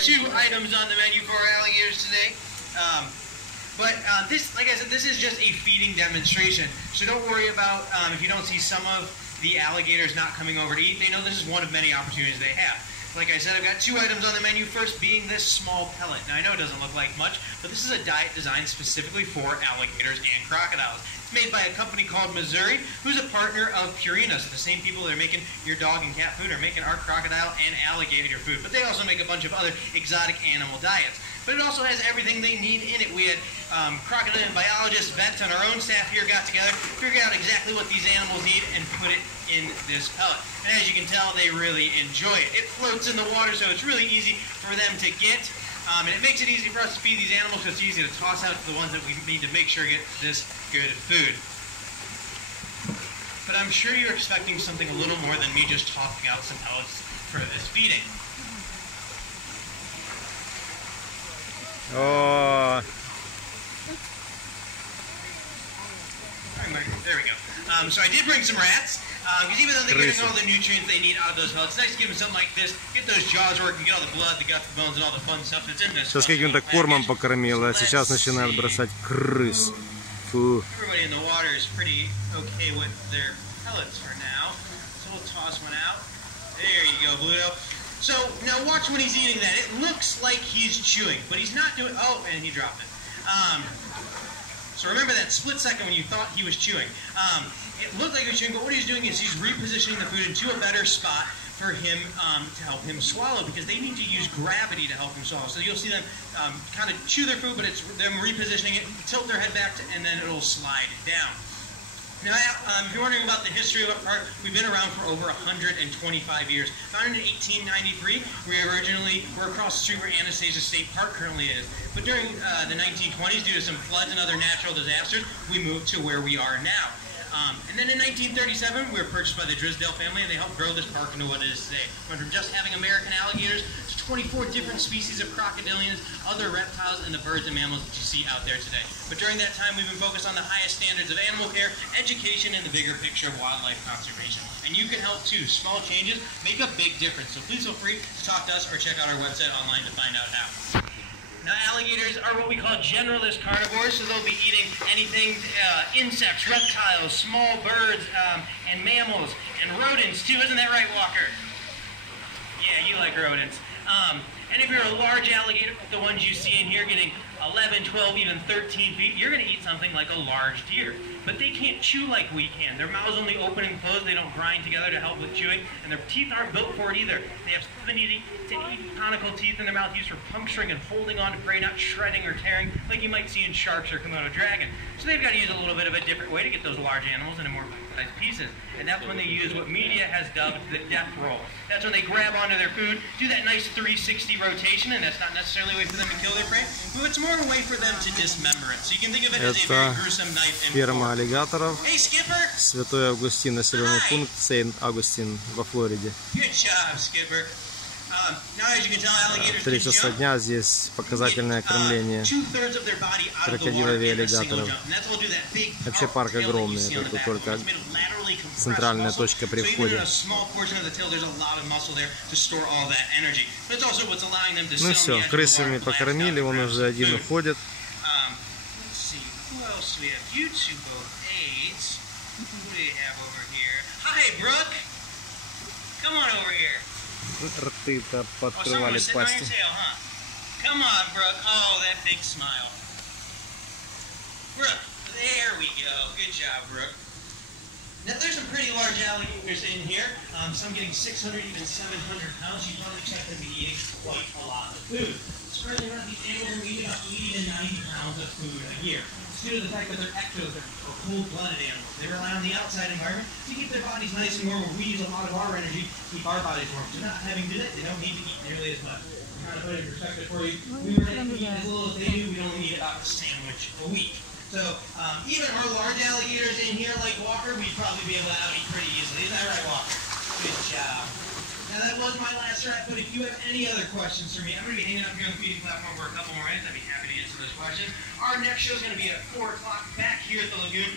Two items on the menu for our alligators today. This, like I said, this is just a feeding demonstration. So don't worry about if you don't see some of the alligators not coming over to eat. They know this is one of many opportunities they have. Like I said, I've got two items on the menu. First being this small pellet. Now I know it doesn't look like much, but this is a diet designed specifically for alligators and crocodiles. It's made by a company called Missouri, who's a partner of Purina. So the same people that are making your dog and cat food are making our crocodile and alligator food. But they also make a bunch of other exotic animal diets. But it also has everything they need in it. We had crocodile biologists, vets, and our own staff here got together, figured out exactly what these animals need, and put it in this pellet. And as you can tell, they really enjoy it. It floats in the water, so it's really easy for them to get. And it makes it easy for us to feed these animals, so it's easy to toss out to the ones that we need to make sure get this good food. But I'm sure you're expecting something a little more than me just tossing out some pellets for this feeding. Oh. There we go. So I did bring some rats, because even though they're getting all the nutrients they need out of those pellets, it's nice to give them something like this, get those jaws working, get all the blood, the guts, the bones, and all the fun stuff that's in this. Сейчас каким-то кормом покормил, а сейчас начинают бросать крыс. Фу. Everybody in the water is pretty okay with their pellets for now, so we'll toss one out. There you go, Bluto. So now watch when he's eating that. It looks like he's chewing, but he's not doing. Oh, and he dropped it. So remember that split second when you thought he was chewing. It looked like he was chewing, but what he's doing is he's repositioning the food into a better spot for him to help him swallow, because they need to use gravity to help him swallow. So you'll see them kind of chew their food, but it's them repositioning it, tilt their head back, and then it'll slide down. Now, if you're wondering about the history of our park, we've been around for over 125 years. Founded in 1893, we originally were across the street where Anastasia State Park currently is. But during the 1920s, due to some floods and other natural disasters, we moved to where we are now. And then in 1937, we were purchased by the Drisdale family, and they helped grow this park into what it is today. Went from just having American alligators to 24 different species of crocodilians, other reptiles, and the birds and mammals that you see out there today. But during that time, we've been focused on the highest standards of animal care, education, and the bigger picture of wildlife conservation. And you can help too. Small changes make a big difference. So please feel free to talk to us or check out our website online to find out how. Now, alligators are what we call generalist carnivores, so they'll be eating anything, insects, reptiles, small birds, and mammals, and rodents too. Isn't that right, Walker? Yeah, you like rodents. And if you're a large alligator, like the ones you see in here, getting 11, 12, even 13 feet, you're going to eat something like a large deer. But they can't chew like we can. Their mouths only open and close. They don't grind together to help with chewing. And their teeth aren't built for it either. They have 70 to 80 conical teeth in their mouth used for puncturing and holding on to prey, not shredding or tearing like you might see in sharks or Komodo dragon. So they've got to use a little bit of a different way to get those large animals into more bite-sized pieces. And that's when they use what media has dubbed the death roll. That's when they grab onto their food, do that nice 360 rotation, and that's not necessarily a way for them to kill their prey, but it's more a way for them to dismember it. So you can think of it as a very gruesome knife and Ферма аллигаторов. Hey, Skipper! Святой Августин, населенный пункт Сент-Огастине во Флориде. Good job, Skipper. Now, as you can tell, alligators 3 часа дня здесь показательное кормление крокодилов и аллигаторов. Вообще парк огромный, это тут только центральная точка при входе. Ну все, крысами покормили, он уже один уходит. Рты-то подкрывали пасти. Come on, Brooke. Oh, that big smile. Brooke, there we go. Good job, Brooke. Now, there's some pretty large alligators in here. Some getting 600, even 700 pounds. You probably expect them to be eating quite a lot of food. Spreading around, these animals will eat about 80 to 90 pounds of food a year. It's due to the fact that they're ectos, or cold-blooded animals. They rely on the outside environment to keep their bodies nice and warm. We use a lot of our energy to keep our bodies warm. So not having to do that, they don't need to eat nearly as much. Trying to put it in perspective for you. We were able to eat as little as they do. We only eat about a sandwich a week. So even our large alligators in here, like Walker, we'd probably be able to out eat pretty easily. Isn't that right, Walker? Good job. Now that was my last wrap, but if you have any other questions for me, I'm going to be hanging up here on the feeding platform for a couple more minutes. I'd be happy to answer those questions. Our next show is going to be at 4 o'clock back here at the lagoon.